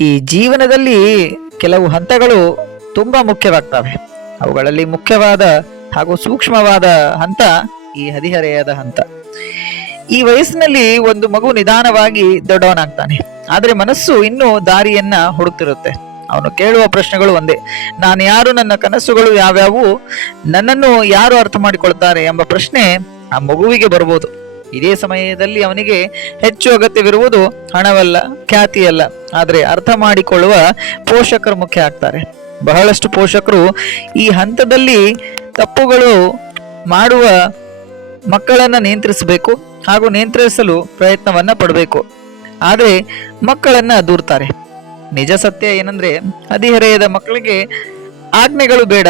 ಈ ಜೀವನದಲ್ಲಿ ಕೆಲವು ಹಂತಗಳು ತುಂಬಾ ಮುಖ್ಯವಾಗ್ತವೆ. ಅವುಗಳಲ್ಲಿ ಮುಖ್ಯವಾದ ಹಾಗೂ ಸೂಕ್ಷ್ಮವಾದ ಹಂತ ಈ ಹದಿಹರೆಯದ ಹಂತ. ಈ ವಯಸ್ಸಿನಲ್ಲಿ ಒಂದು ಮಗು ನಿಧಾನವಾಗಿ ದೊಡ್ಡವನಾಗ್ತಾನೆ, ಆದ್ರೆ ಮನಸ್ಸು ಇನ್ನೂ ದಾರಿಯನ್ನ ಹುಡುಕ್ತಿರುತ್ತೆ. ಅವನು ಕೇಳುವ ಪ್ರಶ್ನೆಗಳು ಒಂದೇ: ನಾನು ಯಾರು, ನನ್ನ ಕನಸುಗಳು ಯಾವ್ಯಾವು, ನನ್ನನ್ನು ಯಾರು ಅರ್ಥ ಮಾಡಿಕೊಳ್ತಾರೆ ಎಂಬ ಪ್ರಶ್ನೆ ಆ ಮಗುವಿಗೆ ಬರ್ಬೋದು. ಇದೇ ಸಮಯದಲ್ಲಿ ಅವನಿಗೆ ಹೆಚ್ಚು ಅಗತ್ಯವಿರುವುದು ಹಣವಲ್ಲ, ಖ್ಯಾತಿಯಲ್ಲ, ಆದ್ರೆ ಅರ್ಥ ಮಾಡಿಕೊಳ್ಳುವ ಪೋಷಕರು ಮುಖ್ಯ ಆಗ್ತಾರೆ. ಬಹಳಷ್ಟು ಪೋಷಕರು ಈ ಹಂತದಲ್ಲಿ ತಪ್ಪುಗಳು ಮಾಡುವ ಮಕ್ಕಳನ್ನ ನಿಯಂತ್ರಿಸಬೇಕು ಹಾಗೂ ನಿಯಂತ್ರಿಸಲು ಪ್ರಯತ್ನವನ್ನ ಪಡಬೇಕು, ಆದ್ರೆ ಮಕ್ಕಳನ್ನ ದೂರ್ತಾರೆ. ನಿಜ ಸತ್ಯ ಏನಂದ್ರೆ, ಹದಿಹರೆಯದ ಮಕ್ಕಳಿಗೆ ಆಜ್ಞೆಗಳು ಬೇಡ,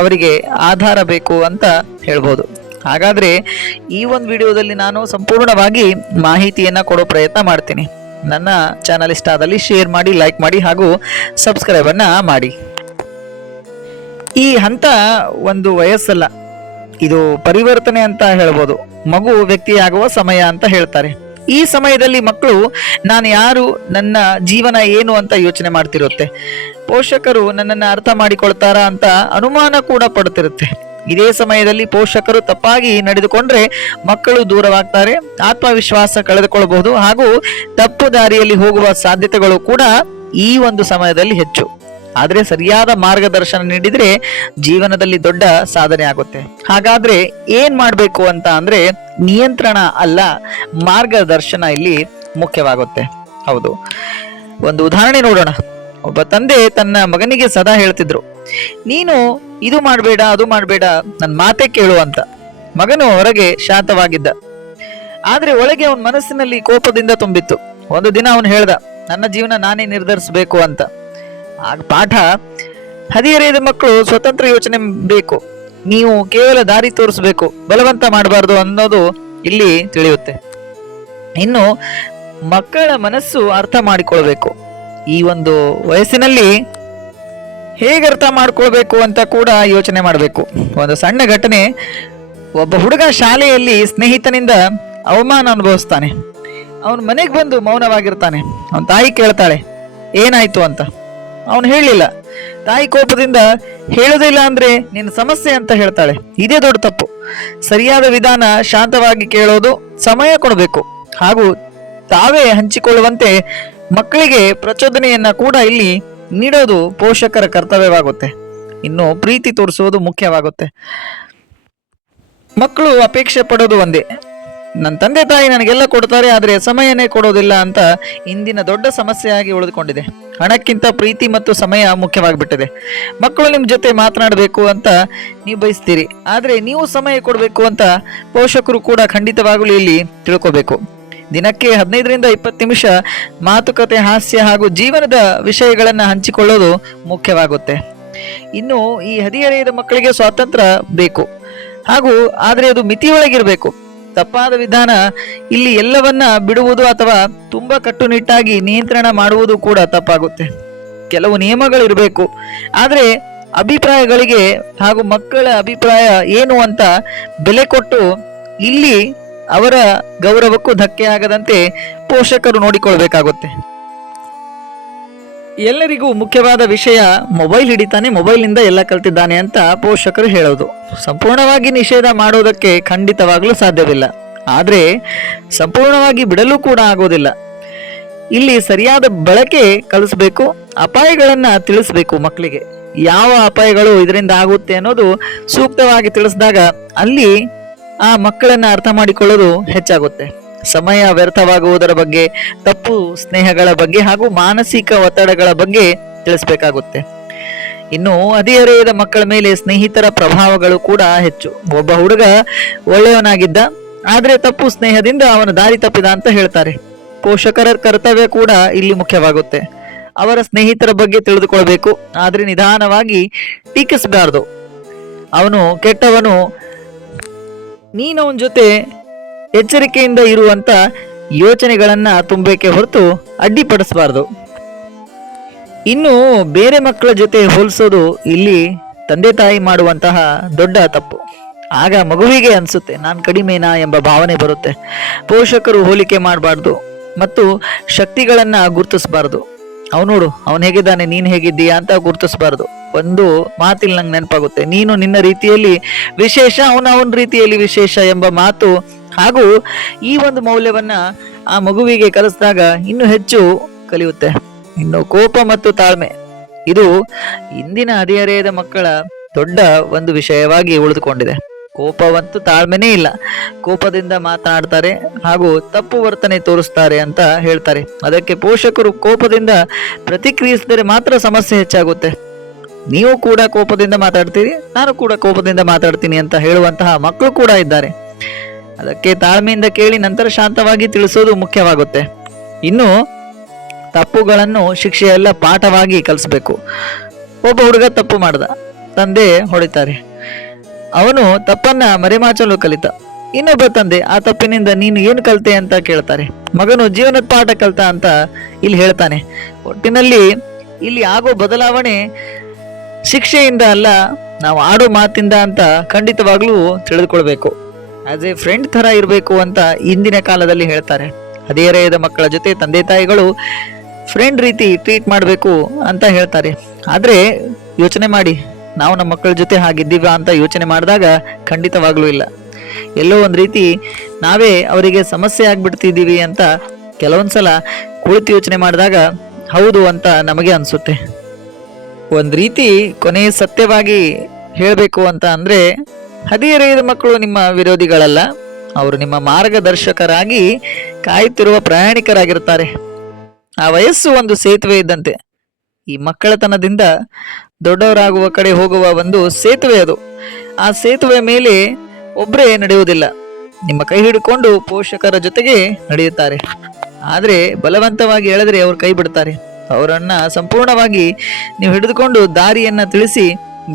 ಅವರಿಗೆ ಆಧಾರ ಬೇಕು ಅಂತ ಹೇಳ್ಬೋದು. ಹಾಗಾದ್ರೆ ಈ ಒಂದು ವಿಡಿಯೋದಲ್ಲಿ ನಾನು ಸಂಪೂರ್ಣವಾಗಿ ಮಾಹಿತಿಯನ್ನ ಕೊಡೋ ಪ್ರಯತ್ನ ಮಾಡ್ತೀನಿ. ನನ್ನ ಚಾನಲ್ ಇಷ್ಟ ಆದಲ್ಲಿ ಶೇರ್ ಮಾಡಿ, ಲೈಕ್ ಮಾಡಿ ಹಾಗೂ ಸಬ್ಸ್ಕ್ರೈಬ್ ಅನ್ನ ಮಾಡಿ. ಈ ಹಂತ ಒಂದು ವಯಸ್ಸಲ್ಲ, ಇದು ಪರಿವರ್ತನೆ ಅಂತ ಹೇಳ್ಬೋದು. ಮಗು ವ್ಯಕ್ತಿಯಾಗುವ ಸಮಯ ಅಂತ ಹೇಳ್ತಾರೆ. ಈ ಸಮಯದಲ್ಲಿ ಮಕ್ಕಳು ನಾನು ಯಾರು, ನನ್ನ ಜೀವನ ಏನು ಅಂತ ಯೋಚನೆ ಮಾಡ್ತಿರುತ್ತೆ. ಪೋಷಕರು ನನ್ನನ್ನು ಅರ್ಥ ಮಾಡಿಕೊಳ್ತಾರಾ ಅಂತ ಅನುಮಾನ ಕೂಡ ಪಡ್ತಿರುತ್ತೆ. ಇದೇ ಸಮಯದಲ್ಲಿ ಪೋಷಕರು ತಪ್ಪಾಗಿ ನಡೆದುಕೊಂಡ್ರೆ ಮಕ್ಕಳು ದೂರವಾಗ್ತಾರೆ, ಆತ್ಮವಿಶ್ವಾಸ ಕಳೆದುಕೊಳ್ಳಬಹುದು ಹಾಗೂ ತಪ್ಪು ದಾರಿಯಲ್ಲಿ ಹೋಗುವ ಸಾಧ್ಯತೆಗಳು ಕೂಡ ಈ ಒಂದು ಸಮಯದಲ್ಲಿ ಹೆಚ್ಚು. ಆದ್ರೆ ಸರಿಯಾದ ಮಾರ್ಗದರ್ಶನ ನೀಡಿದ್ರೆ ಜೀವನದಲ್ಲಿ ದೊಡ್ಡ ಸಾಧನೆ ಆಗುತ್ತೆ. ಹಾಗಾದ್ರೆ ಏನ್ ಮಾಡ್ಬೇಕು ಅಂತ ಅಂದ್ರೆ, ನಿಯಂತ್ರಣ ಅಲ್ಲ, ಮಾರ್ಗದರ್ಶನ ಇಲ್ಲಿ ಮುಖ್ಯವಾಗುತ್ತೆ. ಹೌದು, ಒಂದು ಉದಾಹರಣೆ ನೋಡೋಣ. ಒಬ್ಬ ತಂದೆ ತನ್ನ ಮಗನಿಗೆ ಸದಾ ಹೇಳ್ತಿದ್ರು, ನೀನು ಇದು ಮಾಡಬೇಡ, ಅದು ಮಾಡಬೇಡ, ನನ್ನ ಮಾತೆ ಕೇಳು ಅಂತ. ಮಗನು ಹೊರಗೆ ಶಾಂತವಾಗಿದ್ದ, ಆದ್ರೆ ಒಳಗೆ ಅವನ ಮನಸ್ಸಿನಲ್ಲಿ ಕೋಪದಿಂದ ತುಂಬಿತ್ತು. ಒಂದು ದಿನ ಅವನು ಹೇಳ್ದ, ನನ್ನ ಜೀವನ ನಾನೇ ನಿರ್ಧರಿಸಬೇಕು ಅಂತ. ಆಗ ಪಾಠ: ಹದಿಹರೆಯದ ಮಕ್ಕಳು ಸ್ವತಂತ್ರ ಯೋಚನೆ ಬೇಕು, ನೀವು ಕೇವಲ ದಾರಿ ತೋರಿಸಬೇಕು, ಬಲವಂತ ಮಾಡಬಾರ್ದು ಅನ್ನೋದು ಇಲ್ಲಿ ತಿಳಿಯುತ್ತೆ. ಇನ್ನು ಮಕ್ಕಳ ಮನಸ್ಸು ಅರ್ಥ ಮಾಡಿಕೊಳ್ಬೇಕು. ಈ ಒಂದು ವಯಸ್ಸಿನಲ್ಲಿ ಹೇಗೆ ಅರ್ಥ ಮಾಡ್ಕೊಳ್ಬೇಕು ಅಂತ ಕೂಡ ಯೋಚನೆ ಮಾಡಬೇಕು. ಒಂದು ಸಣ್ಣ ಘಟನೆ: ಒಬ್ಬ ಹುಡುಗ ಶಾಲೆಯಲ್ಲಿ ಸ್ನೇಹಿತನಿಂದ ಅವಮಾನ ಅನುಭವಿಸ್ತಾನೆ. ಅವನು ಮನೆಗೆ ಬಂದು ಮೌನವಾಗಿರ್ತಾನೆ. ಅವನ ತಾಯಿ ಕೇಳ್ತಾಳೆ, ಏನಾಯ್ತು ಅಂತ. ಅವನು ಹೇಳಲಿಲ್ಲ. ತಾಯಿ ಕೋಪದಿಂದ, ಹೇಳೋದಿಲ್ಲ ಅಂದ್ರೆ ನಿನ್ನ ಸಮಸ್ಯೆ ಅಂತ ಹೇಳ್ತಾಳೆ. ಇದೇ ದೊಡ್ಡ ತಪ್ಪು. ಸರಿಯಾದ ವಿಧಾನ ಶಾಂತವಾಗಿ ಕೇಳೋದು, ಸಮಯ ಕೊಡಬೇಕು ಹಾಗೂ ತಾವೇ ಹಂಚಿಕೊಳ್ಳುವಂತೆ ಮಕ್ಕಳಿಗೆ ಪ್ರಚೋದನೆಯನ್ನ ಕೂಡ ಇಲ್ಲಿ ನೀಡೋದು ಪೋಷಕರ ಕರ್ತವ್ಯವಾಗುತ್ತೆ. ಇನ್ನು ಪ್ರೀತಿ ತೋರಿಸುವುದು ಮುಖ್ಯವಾಗುತ್ತೆ. ಮಕ್ಕಳು ಅಪೇಕ್ಷೆ ಪಡೋದು ಒಂದೇ: ನನ್ನ ತಂದೆ ತಾಯಿ ನನಗೆಲ್ಲ ಕೊಡ್ತಾರೆ, ಆದ್ರೆ ಸಮಯನೇ ಕೊಡೋದಿಲ್ಲ ಅಂತ ಇಂದಿನ ದೊಡ್ಡ ಸಮಸ್ಯೆಯಾಗಿ ಉಳಿದುಕೊಂಡಿದೆ. ಹಣಕ್ಕಿಂತ ಪ್ರೀತಿ ಮತ್ತು ಸಮಯ ಮುಖ್ಯವಾಗಿಬಿಟ್ಟಿದೆ. ಮಕ್ಕಳು ನಿಮ್ಮ ಜೊತೆ ಮಾತನಾಡಬೇಕು ಅಂತ ನೀವು ಬಯಸ್ತೀರಿ, ಆದ್ರೆ ನೀವು ಸಮಯ ಕೊಡಬೇಕು ಅಂತ ಪೋಷಕರು ಕೂಡ ಖಂಡಿತವಾಗಲೂ ಇಲ್ಲಿ ತಿಳ್ಕೋಬೇಕು. ದಿನಕ್ಕೆ 15ರಿಂದ 20 ನಿಮಿಷ ಮಾತುಕತೆ, ಹಾಸ್ಯ ಹಾಗೂ ಜೀವನದ ವಿಷಯಗಳನ್ನ ಹಂಚಿಕೊಳ್ಳೋದು ಮುಖ್ಯವಾಗುತ್ತೆ. ಇನ್ನು ಈ ಹದಿಹರೆಯದ ಮಕ್ಕಳಿಗೆ ಸ್ವಾತಂತ್ರ್ಯ ಬೇಕು ಹಾಗೂ ಆದ್ರೆ ಅದು ಮಿತಿಯೊಳಗಿರಬೇಕು. ತಪ್ಪಾದ ವಿಧಾನ ಇಲ್ಲಿ ಎಲ್ಲವನ್ನ ಬಿಡುವುದು ಅಥವಾ ತುಂಬಾ ಕಟ್ಟುನಿಟ್ಟಾಗಿ ನಿಯಂತ್ರಣ ಮಾಡುವುದು ಕೂಡ ತಪ್ಪಾಗುತ್ತೆ. ಕೆಲವು ನಿಯಮಗಳಿರಬೇಕು, ಆದ್ರೆ ಅಭಿಪ್ರಾಯಗಳಿಗೆ ಹಾಗೂ ಮಕ್ಕಳ ಅಭಿಪ್ರಾಯ ಏನು ಅಂತ ಬೆಲೆ ಕೊಟ್ಟು ಇಲ್ಲಿ ಅವರ ಗೌರವಕ್ಕೂ ಧಕ್ಕೆ ಆಗದಂತೆ ಪೋಷಕರು ನೋಡಿಕೊಳ್ಬೇಕಾಗುತ್ತೆ. ಎಲ್ಲರಿಗೂ ಮುಖ್ಯವಾದ ವಿಷಯ: ಮೊಬೈಲ್ ಹಿಡಿತಾನೆ, ಮೊಬೈಲ್ನಿಂದ ಎಲ್ಲ ಕಲ್ತಿದ್ದಾನೆ ಅಂತ ಪೋಷಕರು ಹೇಳೋದು. ಸಂಪೂರ್ಣವಾಗಿ ನಿಷೇಧ ಮಾಡೋದಕ್ಕೆ ಖಂಡಿತವಾಗ್ಲೂ ಸಾಧ್ಯವಿಲ್ಲ, ಆದ್ರೆ ಸಂಪೂರ್ಣವಾಗಿ ಬಿಡಲು ಕೂಡ ಆಗೋದಿಲ್ಲ. ಇಲ್ಲಿ ಸರಿಯಾದ ಬಳಕೆ ಕಲಿಸ್ಬೇಕು, ಅಪಾಯಗಳನ್ನ ತಿಳಿಸ್ಬೇಕು. ಮಕ್ಕಳಿಗೆ ಯಾವ ಅಪಾಯಗಳು ಇದರಿಂದ ಆಗುತ್ತೆ ಅನ್ನೋದು ಸೂಕ್ತವಾಗಿ ತಿಳಿಸಿದಾಗ ಅಲ್ಲಿ ಆ ಮಕ್ಕಳನ್ನ ಅರ್ಥ ಮಾಡಿಕೊಳ್ಳೋದು ಹೆಚ್ಚಾಗುತ್ತೆ. ಸಮಯ ವ್ಯರ್ಥವಾಗುವುದರ ಬಗ್ಗೆ, ತಪ್ಪು ಸ್ನೇಹಗಳ ಬಗ್ಗೆ ಹಾಗೂ ಮಾನಸಿಕ ಒತ್ತಡಗಳ ಬಗ್ಗೆ ತಿಳಿಸ್ಬೇಕಾಗುತ್ತೆ. ಇನ್ನು ಹದಿಹರೆಯದ ಮಕ್ಕಳ ಮೇಲೆ ಸ್ನೇಹಿತರ ಪ್ರಭಾವಗಳು ಕೂಡ ಹೆಚ್ಚು. ಒಬ್ಬ ಹುಡುಗ ಒಳ್ಳೆಯವನಾಗಿದ್ದ, ಆದ್ರೆ ತಪ್ಪು ಸ್ನೇಹದಿಂದ ಅವನ ದಾರಿ ತಪ್ಪಿದ ಅಂತ ಹೇಳ್ತಾರೆ. ಪೋಷಕರ ಕರ್ತವ್ಯ ಕೂಡ ಇಲ್ಲಿ ಮುಖ್ಯವಾಗುತ್ತೆ. ಅವರ ಸ್ನೇಹಿತರ ಬಗ್ಗೆ ತಿಳಿದುಕೊಳ್ಬೇಕು, ಆದ್ರೆ ನಿಧಾನವಾಗಿ ಟೀಕಿಸಬಾರ್ದು. ಅವನು ಕೆಟ್ಟವನು, ನೀನು ಅವನ ಜೊತೆ ಎಚ್ಚರಿಕೆಯಿಂದ ಇರುವಂತ ಯೋಚನೆಗಳನ್ನ ತುಂಬಬೇಕೆ ಹೊರತು ಅಡ್ಡಿಪಡಿಸಬಾರ್ದು. ಇನ್ನು ಬೇರೆ ಮಕ್ಕಳ ಜೊತೆ ಹೋಲಿಸೋದು ಇಲ್ಲಿ ತಂದೆ ತಾಯಿ ಮಾಡುವಂತಹ ದೊಡ್ಡ ತಪ್ಪು. ಆಗ ಮಗುವಿಗೆ ಅನ್ಸುತ್ತೆ, ನಾನು ಕಡಿಮೆನಾ ಎಂಬ ಭಾವನೆ ಬರುತ್ತೆ. ಪೋಷಕರು ಹೋಲಿಕೆ ಮಾಡಬಾರ್ದು ಮತ್ತು ಶಕ್ತಿಗಳನ್ನ ಗುರುತಿಸಬಾರ್ದು. ಅವ್ನು ನೋಡು ಅವನು ಹೇಗಿದ್ದಾನೆ, ನೀನು ಹೇಗಿದ್ದೀಯಾ ಅಂತ ಗುರುತಿಸಬಾರ್ದು. ಒಂದು ಮಾತಿಲ್ ನಂಗೆ ನೆನಪಾಗುತ್ತೆ, ನೀನು ನಿನ್ನ ರೀತಿಯಲ್ಲಿ ವಿಶೇಷ, ಅವನ ರೀತಿಯಲ್ಲಿ ವಿಶೇಷ ಎಂಬ ಮಾತು. ಹಾಗೂ ಈ ಒಂದು ಮೌಲ್ಯವನ್ನ ಆ ಮಗುವಿಗೆ ಕಲಿಸಿದಾಗ ಇನ್ನೂ ಹೆಚ್ಚು ಕಲಿಯುತ್ತೆ. ಇನ್ನು ಕೋಪ ಮತ್ತು ತಾಳ್ಮೆ, ಇದು ಇಂದಿನ ಹದಿಹರೆಯದ ಮಕ್ಕಳ ದೊಡ್ಡ ಒಂದು ವಿಷಯವಾಗಿ ಉಳಿದುಕೊಂಡಿದೆ. ಕೋಪವಂತೂ ತಾಳ್ಮೆನೇ ಇಲ್ಲ, ಕೋಪದಿಂದ ಮಾತನಾಡ್ತಾರೆ ಹಾಗೂ ತಪ್ಪು ವರ್ತನೆ ತೋರಿಸ್ತಾರೆ ಅಂತ ಹೇಳ್ತಾರೆ. ಅದಕ್ಕೆ ಪೋಷಕರು ಕೋಪದಿಂದ ಪ್ರತಿಕ್ರಿಯಿಸಿದರೆ ಮಾತ್ರ ಸಮಸ್ಯೆ ಹೆಚ್ಚಾಗುತ್ತೆ. ನೀವು ಕೂಡ ಕೋಪದಿಂದ ಮಾತಾಡ್ತೀರಿ, ನಾನು ಕೂಡ ಕೋಪದಿಂದ ಮಾತಾಡ್ತೀನಿ ಅಂತ ಹೇಳುವಂತಹ ಮಕ್ಕಳು ಕೂಡ ಇದ್ದಾರೆ. ಅದಕ್ಕೆ ತಾಳ್ಮೆಯಿಂದ ಕೇಳಿ ನಂತರ ಶಾಂತವಾಗಿ ತಿಳಿಸೋದು ಮುಖ್ಯವಾಗುತ್ತೆ. ಇನ್ನು ತಪ್ಪುಗಳನ್ನು ಶಿಕ್ಷೆಯೆಲ್ಲ ಪಾಠವಾಗಿ ಕಲಿಸ್ಬೇಕು. ಒಬ್ಬ ಹುಡುಗ ತಪ್ಪು ಮಾಡ್ದ, ತಂದೆ ಹೊಡಿತಾರೆ. ಅವನು ತಪ್ಪನ್ನ ಮರೆಮಾಚಲು ಕಲಿತ. ಇನ್ನೊಬ್ಬ ತಂದೆ ಆ ತಪ್ಪಿನಿಂದ ನೀನು ಏನು ಕಲಿತೆ ಅಂತ ಕೇಳ್ತಾರೆ. ಮಗನು ಜೀವನದ ಪಾಠ ಕಲಿತ ಅಂತ ಇಲ್ಲಿ ಹೇಳ್ತಾನೆ. ಒಟ್ಟಿನಲ್ಲಿ ಇಲ್ಲಿ ಆಗೋ ಬದಲಾವಣೆ ಶಿಕ್ಷೆಯಿಂದ ಅಲ್ಲ, ನಾವು ಆಡೋ ಮಾತಿಂದ ಅಂತ ಖಂಡಿತವಾಗ್ಲೂ ತಿಳಿದುಕೊಳ್ಬೇಕು. ಆಸ್ ಎ ಫ್ರೆಂಡ್ ತರ ಇರಬೇಕು ಅಂತ ಇಂದಿನ ಕಾಲದಲ್ಲಿ ಹೇಳ್ತಾರೆ. ಹದಿಹರೆಯದ ಮಕ್ಕಳ ಜೊತೆ ತಂದೆ ತಾಯಿಗಳು ಫ್ರೆಂಡ್ ರೀತಿ ಟ್ರೀಟ್ ಮಾಡಬೇಕು ಅಂತ ಹೇಳ್ತಾರೆ. ಆದ್ರೆ ಯೋಚನೆ ಮಾಡಿ, ನಾವು ನಮ್ಮ ಮಕ್ಕಳ ಜೊತೆ ಹಾಗಿದ್ದೀವ ಅಂತ ಯೋಚನೆ ಮಾಡಿದಾಗ ಖಂಡಿತವಾಗ್ಲೂ ಇಲ್ಲ. ಎಲ್ಲೋ ಒಂದು ರೀತಿ ನಾವೇ ಅವರಿಗೆ ಸಮಸ್ಯೆ ಆಗ್ಬಿಡ್ತಿದ್ದೀವಿ ಅಂತ ಕೆಲವೊಂದ್ಸಲ ಕುಳಿತು ಯೋಚನೆ ಮಾಡಿದಾಗ ಹೌದು ಅಂತ ನಮಗೆ ಅನಿಸುತ್ತೆ. ಒಂದು ರೀತಿ ಕೊನೆ ಸತ್ಯವಾಗಿ ಹೇಳಬೇಕು ಅಂತ ಅಂದರೆ, ಹದಿಹರೆಯದ ಮಕ್ಕಳು ನಿಮ್ಮ ವಿರೋಧಿಗಳಲ್ಲ, ಅವರು ನಿಮ್ಮ ಮಾರ್ಗದರ್ಶಕರಾಗಿ ಕಾಯುತ್ತಿರುವ ಪ್ರಯಾಣಿಕರಾಗಿರ್ತಾರೆ. ಆ ವಯಸ್ಸು ಒಂದು ಸೇತುವೆ ಇದ್ದಂತೆ. ಈ ಮಕ್ಕಳತನದಿಂದ ದೊಡ್ಡವರಾಗುವ ಕಡೆ ಹೋಗುವ ಒಂದು ಸೇತುವೆ ಅದು. ಆ ಸೇತುವೆ ಮೇಲೆ ಒಬ್ಬರೇ ನಡೆಯುವುದಿಲ್ಲ, ನಿಮ್ಮ ಕೈ ಹಿಡ್ಕೊಂಡು ಪೋಷಕರ ಜೊತೆಗೆ ನಡೆಯುತ್ತಾರೆ. ಆದರೆ ಬಲವಂತವಾಗಿ ಎಳೆದರೆ ಅವ್ರು ಕೈ ಬಿಡ್ತಾರೆ. ಅವರನ್ನ ಸಂಪೂರ್ಣವಾಗಿ ನೀವು ಹಿಡಿದುಕೊಂಡು ದಾರಿಯನ್ನ ತಿಳಿಸಿ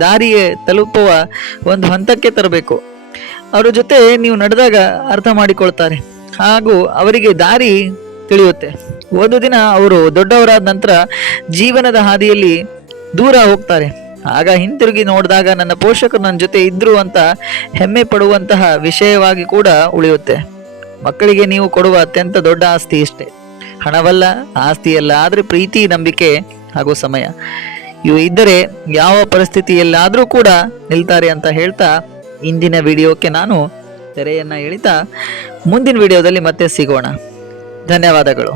ದಾರಿಗೆ ತಲುಪುವ ಒಂದು ಹಂತಕ್ಕೆ ತರಬೇಕು. ಅವರ ಜೊತೆ ನೀವು ನಡೆದಾಗ ಅರ್ಥ ಮಾಡಿಕೊಳ್ತಾರೆ ಹಾಗೂ ಅವರಿಗೆ ದಾರಿ ತಿಳಿಯುತ್ತೆ. ಒಂದು ದಿನ ಅವರು ದೊಡ್ಡವರಾದ ನಂತರ ಜೀವನದ ಹಾದಿಯಲ್ಲಿ ದೂರ ಹೋಗ್ತಾರೆ. ಆಗ ಹಿಂತಿರುಗಿ ನೋಡಿದಾಗ ನನ್ನ ಪೋಷಕರು ನನ್ನ ಜೊತೆ ಇದ್ರು ಅಂತ ಹೆಮ್ಮೆ ಪಡುವಂತಹ ವಿಷಯವಾಗಿ ಕೂಡ ಉಳಿಯುತ್ತೆ. ಮಕ್ಕಳಿಗೆ ನೀವು ಕೊಡುವ ಅತ್ಯಂತ ದೊಡ್ಡ ಆಸ್ತಿ ಇಷ್ಟೇ, ಹಣವಲ್ಲ, ಆಸ್ತಿಯಲ್ಲ, ಆದರೆ ಪ್ರೀತಿ, ನಂಬಿಕೆ ಹಾಗೂ ಸಮಯ. ಇವು ಇದ್ದರೆ ಯಾವ ಪರಿಸ್ಥಿತಿಯಲ್ಲಾದರೂ ಕೂಡ ನಿಲ್ತಾರೆ ಅಂತ ಹೇಳ್ತಾ ಇಂದಿನ ವಿಡಿಯೋಕ್ಕೆ ನಾನು ತೆರೆಯನ್ನ ಎಳಿತಾ ಮುಂದಿನ ವಿಡಿಯೋದಲ್ಲಿ ಮತ್ತೆ ಸಿಗೋಣ. ಧನ್ಯವಾದಗಳು.